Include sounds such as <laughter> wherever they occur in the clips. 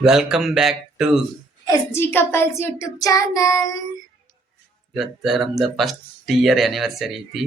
Welcome back to S G couples YouTube channel ಇವತ್ತು ನಮ್ದು first year anniversary ಐತಿ.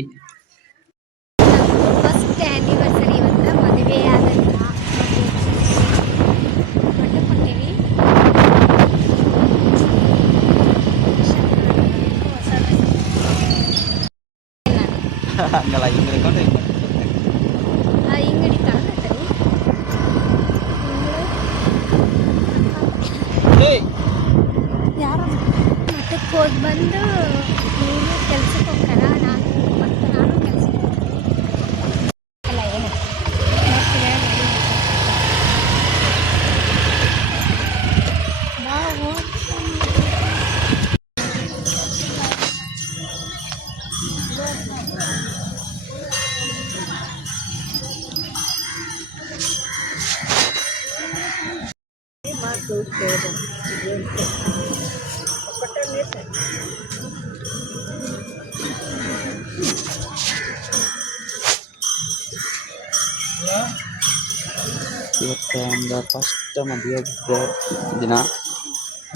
First ಮದುವೆ ದಿನ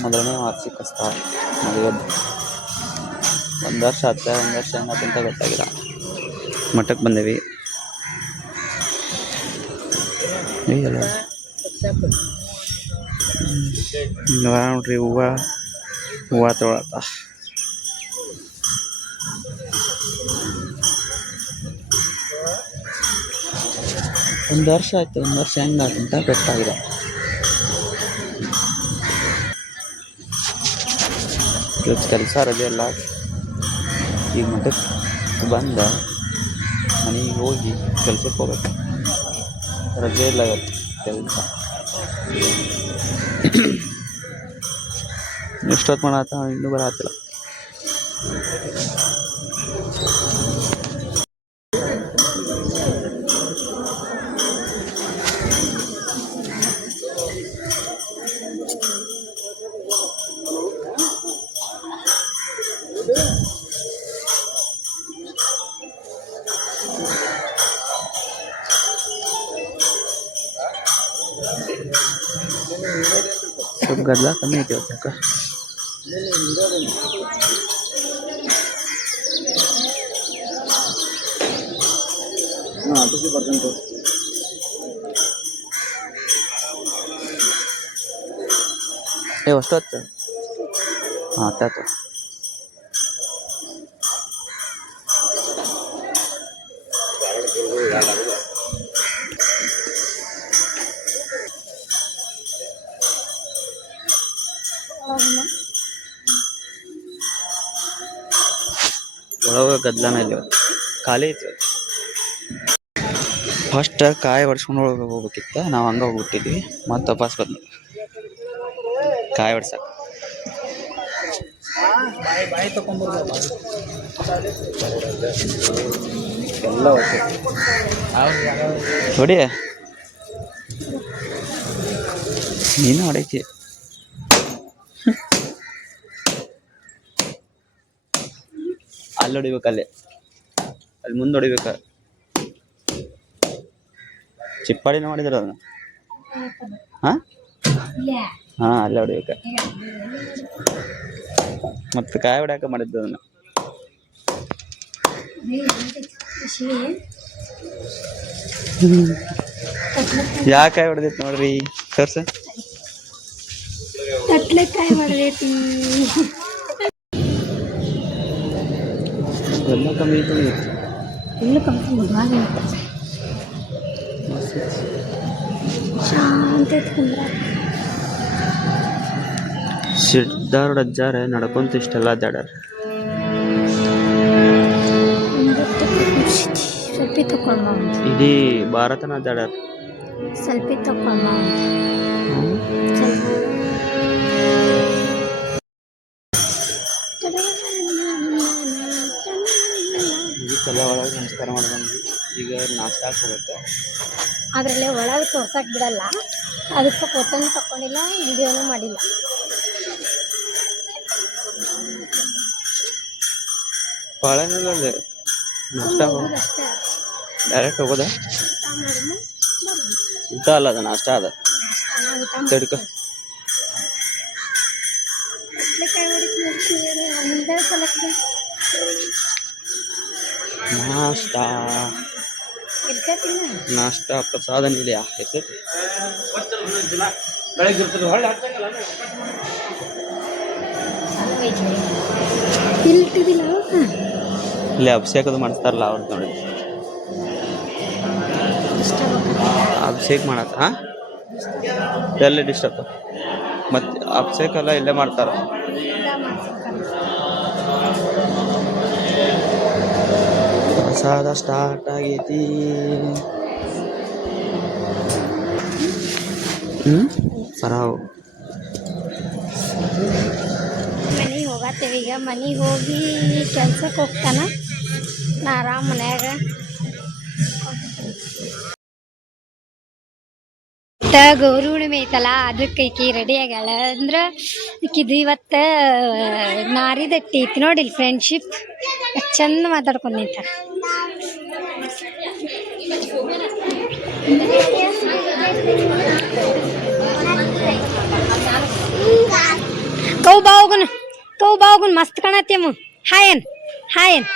ಮೊದಲನೇ ವಾರ್ಷಿಕ ಸ್ಥಳ ಮದುವೆದ್ದು ಒಂದು ವರ್ಷ ಆತ ಒಂದು ವರ್ಷ ಹೆಂಗಾತ ಅಂತ ಗೊತ್ತಾಗಿಲ್ಲ. ಮಠಕ್ಕೆ ಬಂದೇವಿ. ನೋಡ್ರಿ, ಹೂವ ಹೂವ ತೊಗೊಳತ್ತ. ಒಂದು ವರ್ಷ ಆಯ್ತು, ಒಂದು ವರ್ಷ ಹೆಂಗಾತಂತ ಗೊತ್ತಾಗಿಲ್ಲ. ಇವತ್ತು ಕೆಲಸ ರಜೆ ಇಲ್ಲ ಈಗ ಮಠಕ್ಕೆ ಬಂದ ಮನೆಗೆ ಹೋಗಿ ಕೆಲ್ಸಕ್ಕೆ ಹೋಗ್ಬೇಕು. ರಜೆ ಇಲ್ಲ ಇವತ್ತು ಕೆಲಸ. <coughs> ಎಷ್ಟೊತ್ತು ಮಾಡತ್ತ ಇನ್ನೂ ಬರತ್ತಿಲ್ಲ ಸ್ವಲ್ಪ ಗದ್ದಲ ಕಮ್ಮಿ ಐತಿ ಇವತ್ತು ಯಾಕೆ ಏ ಅಷ್ಟು ಹೊತ್ತು ಹಾಂ ಆತಾತು ಹೋಗೋಣ. ಒಳಗೆ ಗದ್ದಲನ ಇಲ್ಲ ಖಾಲಿ ಐತಿ ಫಸ್ಟ್ ಕಾಯಿ ಹೊಡ್ಸ್ಕೊಂಡು ಒಳಗೆ ಹೋಗ್ಬೇಕಿತ್ತ. ನಾವು ಹಂಗೆ ಹೋಗ್ಬಿಟ್ಟಿದ್ವಿ. ಮತ್ತೆ ವಾಪಸ್ ಬಂದ್ವಿ. ಕಾಯಿ ಹೊಡ್ಸಕ್ಕೆ ನೋಡಿ ನೀನು ಹೊಡೈತಿ. ಅಲ್ಲಿ ಹೊಡಿಬೇಕು ಅಲ್ಲಿ ಅಲ್ಲಿ ಮುಂದೆ ಹೊಡಿಬೇಕು ಚಿಪ್ಪಾಡಿನ ಮಾಡಿದ್ರ ಅದನ್ನ. ಹಾಂ. ಹಾ, ಅಲ್ಲೇ ಹೊಡಿಬೇಕು. ಮತ್ತೆ ಕಾಯಿ ಹೊಡ್ಯಾಕ ಮಾಡಿದ್ದು ಅದನ್ನ. ಯಾಕ ಎಂತ ಖುಷಿ. ಯಾ ಕಾಯಿ ಹೊಡೆದೈತಿ ನೋಡ್ರಿ, ತೋರ್ಸ. ಕಟ್ಲೆಕಾಯಿ ಮಾಡಬೇಕು ಎಲ್ಲ ಕಮ್ಮಿ ಇತ್ತು. ಎಲ್ಲ ಕಮ್ಮಿ ಅಜ್ಜಾರೆ ಸಿದ್ದಾರೋಡ ಅಜ್ಜಾರ ನಡ್ಕೊಂತ ಇಷ್ಟೆಲ್ಲ ಅಡ್ಡಾಡ್ಯಾರ ಸೆಲ್ಫಿ ತಕೊಂಡ ಇಡೀ ಭಾರತನ ಅಡ್ಡಾಡ್ಯಾರ ಸೆಲ್ಫಿ ತಕೊಂಡ ಸಂಸ್ಕಾರ ಮಾಡಿ ಈಗ ನಾಷ್ಟ ಆಗ್ತಿರುತ್ತೆ ಅದರಲ್ಲೇ ಒಳಗೆ ತೋರ್ಸಕ್ಕೆ ಬಿಡಲ್ಲ. ಅದಕ್ಕೆ ಫೋಟೋನು ತಕ್ಕೊಂಡಿಲ್ಲ ವಿಡಿಯೋನು ಮಾಡಿಲ್ಲ. ಭಾಳನಿಲ್ಲ ನಾಷ್ಟ ಡೈರೆಕ್ಟ್ ಹೋಗೋದ? ಊಟ ಅಲ್ಲ ಅದು ನಾಷ್ಟ ಅದ. ತಡ್ಕ. ಸಲಕ್ಕೆ ನಾಷ್ಟ. ನಾಷ್ಟ ಪ್ರಸಾದ ನಿಲಯ ಇರ್ತೈತಿ ಇಲ್ಲಿ ಅಭಿಷೇಕದ ಮಾಡಿಸ್ತಾರಲ್ಲ ಅವ್ರದ್ದು ನೋಡಿ. ಅಭಿಷೇಕ ಮಾಡತ್ತ, ಹಾಂ? ಎಲ್ಲ ಡಿಸ್ಟರ್ಬ್ ಮತ್ತೆ ಅಭಿಷೇಕ ಎಲ್ಲ ಇಲ್ಲೇ ಮಾಡ್ತಾರ. ಪ್ರಸಾದ ಸ್ಟಾರ್ಟ್ ಆಗೈತಿ. ಹ್ಞೂ ಸರಾವ್ ಮನೆಗೆ ಹೋಗತ್ತೇವೆ ಈಗ ಮನೆಗೆ ಹೋಗಿ ಕೆಲ್ಸಕ್ಕೆ ಹೋಗ್ತಾನ, ನಾ ಆರಾಮ ಮನ್ಯಾಗ. ಮತ್ತ ಗೌರಿ ಹುಣ್ಣಿಮೆ ಐತಲ್ಲ, ಅದಕ್ಕೆ ಈಕಿ ರೆಡಿ ಆಗ್ಯಾಳ. ಅಂದ್ರೆ ಈಕಿದು ಇವತ್ತು ನಾರಿದಟ್ಟಿ ಐತಿ ನೋಡಿಲ್ ಫ್ರೆಂಡ್ಶಿಪ್ ಚಂದ ಮಾತಾಡ್ಕೊಂಡು ನಿಂತಾರ ಕೌ ಬಾವುಗನ್, ಕೌ ಬಾವುಗುನ್ ಮಸ್ತ್ ಕಾಣತ್ತೇಮ ಹಾಯನ್ ಹಾಯನ್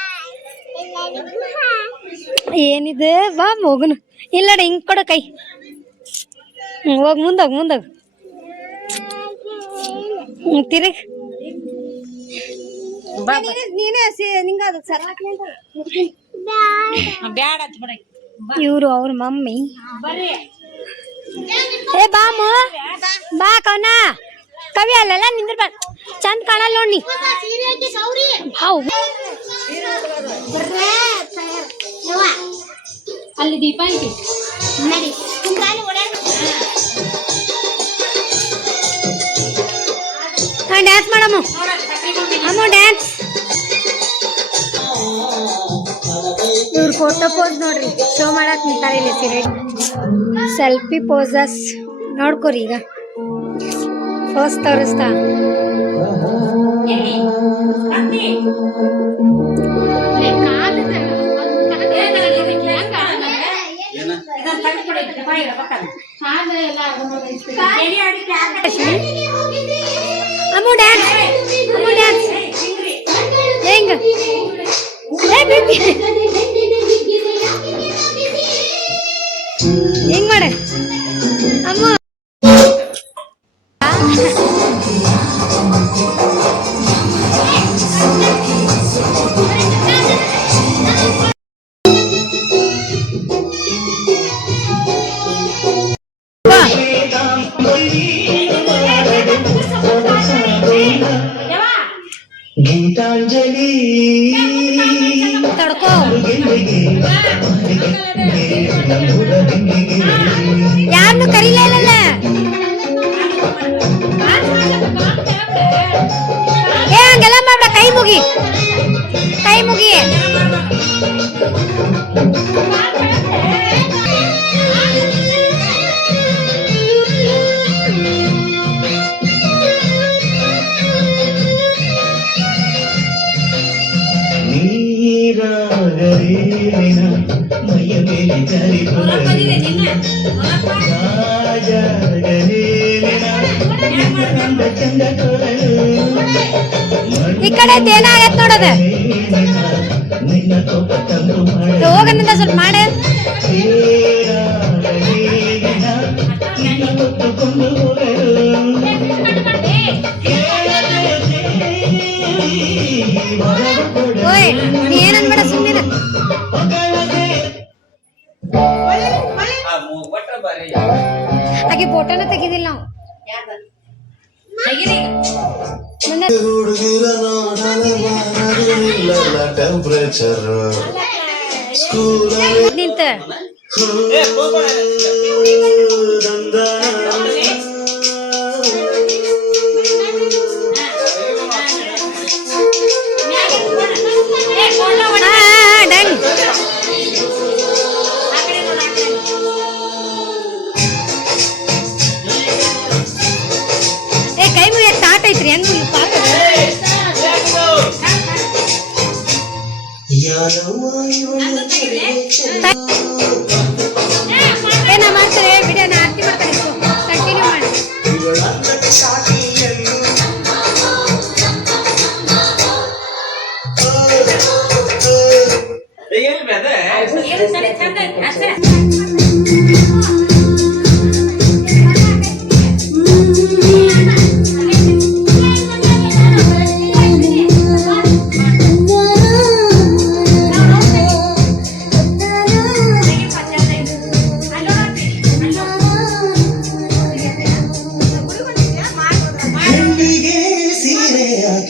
ಏನಿದೆ? ಬಾ ಮಗುನು. ಇಲ್ಲಡ ಹಿಂಗ್ ಕೊಡ ಕೈ. ಹೋಗ್ ಮುಂದಾಗ ಮುಂದಾಗ. ತಿರುಗ. ನೀನೇ ನಿಂಗ ಅದು ಇವರು ಅವ್ರ ಮಮ್ಮಿ. ಏ ಬಾಮ ಬಾ ಕವನ ಕವಿ ಅಲ್ಲಲ್ಲ ನಿಂದ್ರ ಬಾ. ಚಂದ ಕಾಣಲ್ಲ ನೋಡಿ ಹೌ. ಅಲ್ಲಿ ದೀಪ ಐತಿ. ಡ್ಯಾನ್ಸ್ ಮಾಡಮ್ಮ. ಅಮ್ಮ ಡ್ಯಾನ್ಸ್ ಇವ್ರ ಫೋಟೋ ಪೋಸ್ ನೋಡ್ರಿ. ಶೋ ಮಾಡಕ್ ನಿಂತಾರೆ ಇಲ್ಲಿ ಸೀರೆ ಸೆಲ್ಫಿ ಪೋಸಸ್ ನೋಡ್ಕೋರಿ ಈಗ. ಫಸ್ಟ್ ತೋರಿಸ್ತಾ. ಅಮ್ಮು ಡ್ಯಾನ್ಸ್ ಅಮ್ಮು ಡ್ಯಾನ್ಸ್ ಹೆಂಗ ಏ ಬೇಬಿ ಹೆಂಗ್ ಮಾಡ ಮುಗಿ. ಕೈ ಮುಗಿ. ಕಡೆ ಏನಾಗತ್ ನೋಡದ? ಹೋಗನಿಂದ ಸ್ವಲ್ಪ ಮಾಡ. ಓಯ್ ಏನನ್ಬೇಡ ಸುಮ್ಮನೆ ಆಗಿ ಫೋಟೋನ ತೆಗಿದಿಲ್ಲ ನಾವು ಹುಡುಗಿರ ನೋಡಲು ಟೆಂಪರೇಚರ್ ಸ್ಕೂಲಲ್ಲಿ ನಿಂತ.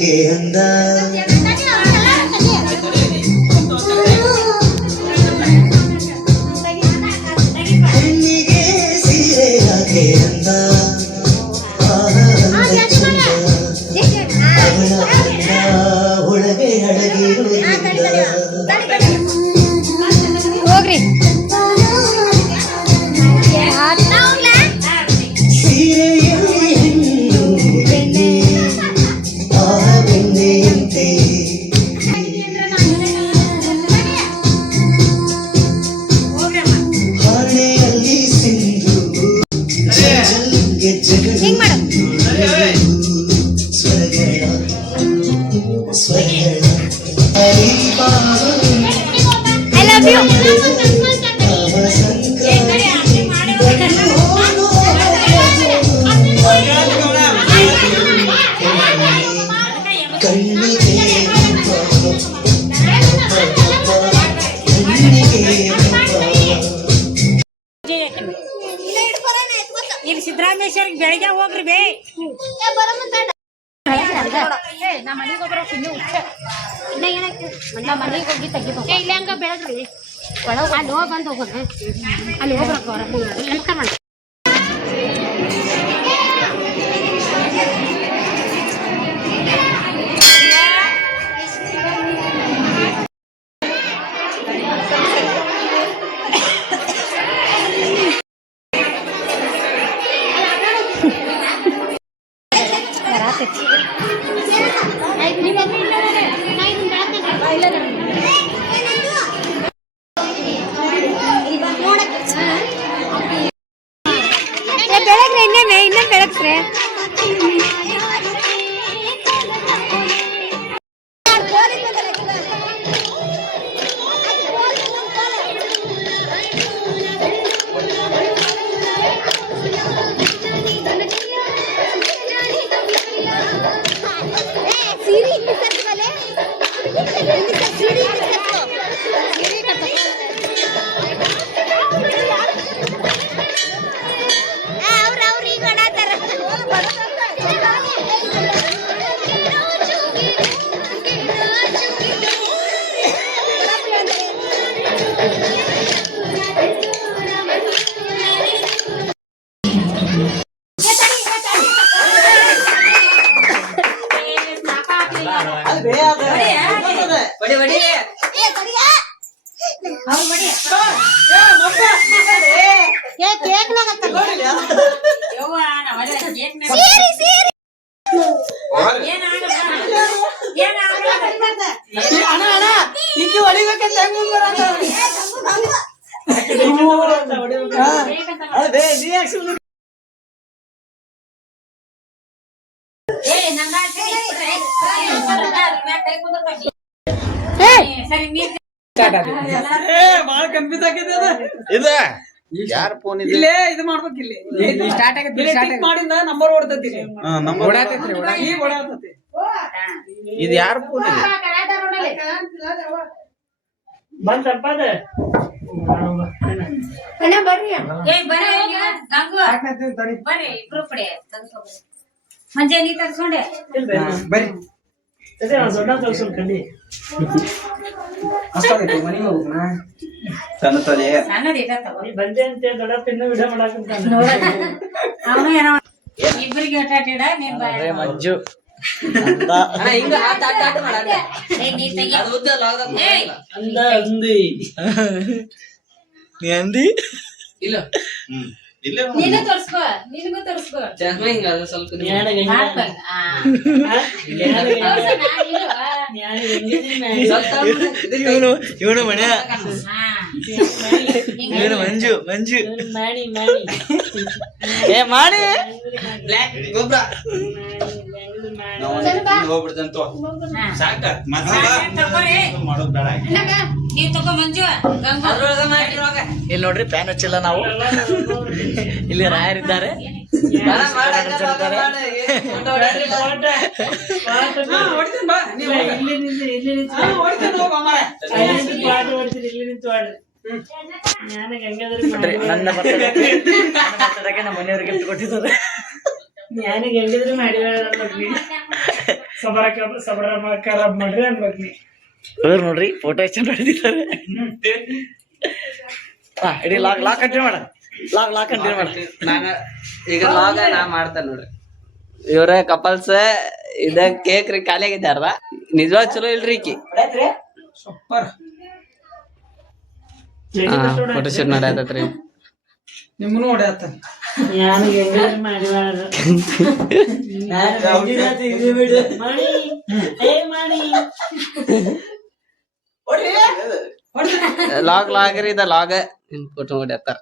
ಸೀರೆ ಕಣ್ಣಿಗೆ ಇಲ್ಲಿ ಸಿದ್ದರಾಮೇಶ್ವರಿಗೆ ಬೆಳಿಗ್ಗೆ ಹೋಗ್ರಿ ಬೇ ನಮ್ಮ ಮನೆಗೆ ಹೋಗಿ ತೆಗಿಬೇಕು ಇಲ್ಲ ಹಂಗ ಬೆಳಗ್ರಿ ಒಳಗೆ ಅಲ್ಲಿ ಹೋಗಿ ಬಂದು ಹೋಗೋಣ ಅಲ್ಲಿ ಹೋಗ್ಬೇಕು ಅವ್ರ ಇದ ಯಾರ ಫೋನ್ ಇದೆ? ಇಲ್ಲೇ ಇದು ಮಾಡ್ಬೇಕು ಇಲ್ಲಿ. ಸ್ಟಾರ್ಟ್ ಆಗಿದೆ ಸ್ಟಾರ್ಟ್ ಮಾಡಿದ ನಂಬರ್ ಓಡ್ತೈತಿ ಇಲ್ಲಿ. ಹಾ, ನಂಬರ್ ಓಡಾತೈತ್ರಿ ಈ ಓಡಾತೈತಿ ಇದು ಯಾರ ಫೋನ್ ಇದೆ? ಅದ. ಬರ್ರಿ. ಇಬ್ರು ಕಡೆ. ತಗ್ಸ್ಕೊಬರ್ರಿ. ಮಂಜೆ ನೀ ತಗ್ಸ್ಕೊಂಡೆ ಬರ್ರಿ. ಅದೇ ನಾವ್ ದೊಡ್ಡ ತೋರ್ಸಲ್ ಕಡ್ಡಿ ಮಂಜು ನೀ ಅಂದ ಇಲ್ಲೇ ನೀನು ತೋರ್ಸ್ಕೋ ನಿನಗೂ ನ್ಯಾಣಿಗೆ ಇವನು ಇವನು ಮನೆ ಹಾ. ಇವನು ಮಂಜು ಮಂಜು ಇವ್ನು ಮ್ಯಾಣಿ ಮ್ಯಾಣಿ ಏ ಮಾಡಿ ಹೋಗ್ಬಿಡ್ತಂತ. ಸಾಕ. ಮಾಡೋದ್ ಬೇಡ ಇಲ್ಲಿ ನೋಡ್ರಿ ಪ್ಯಾನ್ ಹಚ್ಚಿಲ್ಲ ನಾವು. ಇಲ್ಲಿ ರಾಯರಿದ್ದಾರೆ. ನನ್ನ ಬರ್ತಡೇ ನನ್ನ ಬರ್ತಡೇಗೆ ನಮ್ಮ ಮನೆಯವ್ರಿಗೆ ಗಿಫ್ಟ್ ಕೊಟ್ಟಿದ್ದಾರೆ. ಹೆಂಗಿದ್ರು ಮಾಡಿದಾಳೆ ಸಬರ ಸಬರ ಮಾಡ್ರಿ ನೋಡ್ರಿ ಫೋಟೋ ಎಷ್ಟು ಹೊಡೆದಿದ್ದಾರೆ ಹಾ ಇಡೀ ಲಾಕ್ ಲಾಕ್ ಕಂಟಿನ್ಯೂ ಮಾಡ. ಲಾಕ್ ಲಾಕ್ ಕಂಟಿನ್ಯೂ ಮಾಡ. ನಾನು ಈಗ ಲಾಗ ನಾ ಮಾಡ್ತೇನೆ ನೋಡ್ರಿ. ಇವ್ರ ಕಪಲ್ಸ್ ಇದ ಕೇಕ್ ರೀ ಖಾಲಿ ಆಗಿದ್ದಾರ ನಿಜವಾಗ್ ಚಲೋ ಇಲ್ರಿ ಈಕಿ. ಸೂಪರ್. ಫೋಟೋ ಶೂಟ್ ಮಾಡಾತತ್ರಿ ನಿಮ್ಮನ್ನು ಹೊಡ್ಯಾತ ಲಾಗ್ ಲಾಗ್ ರೀ ಇದ ಲಾಗ್ ಫೋಟೋ ಮಾಡಾತಾರ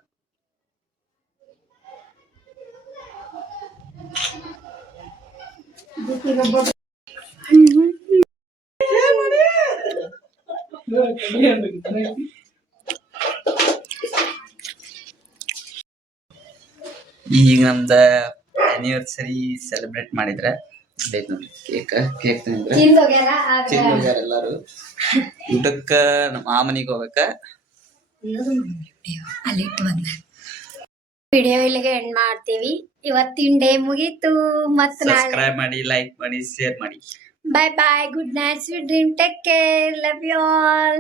ಈಗ ನಮ್ದ ಆನಿವರ್ಸರಿ ಸೆಲೆಬ್ರೇಟ್ ಮಾಡಿದ್ರೆ ಬೇಕ್ ನೋಡ್ರಿ ಕೇಕ್ ಕೇಕ್ ತಿಂದ್ ಹೋಗ್ಯಾರ ಎಲ್ಲಾರು. ಊಟಕ್ಕ ನಮ್ಮ ಮಾಮನಿಗೆ ಹೋಗ್ಬೇಕ? ಅಲ್ಲಿಟ್ಟು ಬಂದೆ. ವಿಡಿಯೋ ಇಲ್ಲಿಗೆ ಎಂಡ್ ಮಾಡ್ತೀವಿ. ಇವತ್ತಿನ ಡೇ ಮುಗೀತು. ಮತ್ತೆ ಸಬ್ಸ್ಕ್ರೈಬ್ ಮಾಡಿ ಲೈಕ್ ಮಾಡಿ ಶೇರ್ ಮಾಡಿ. Bye bye good night sweet dream take care love you all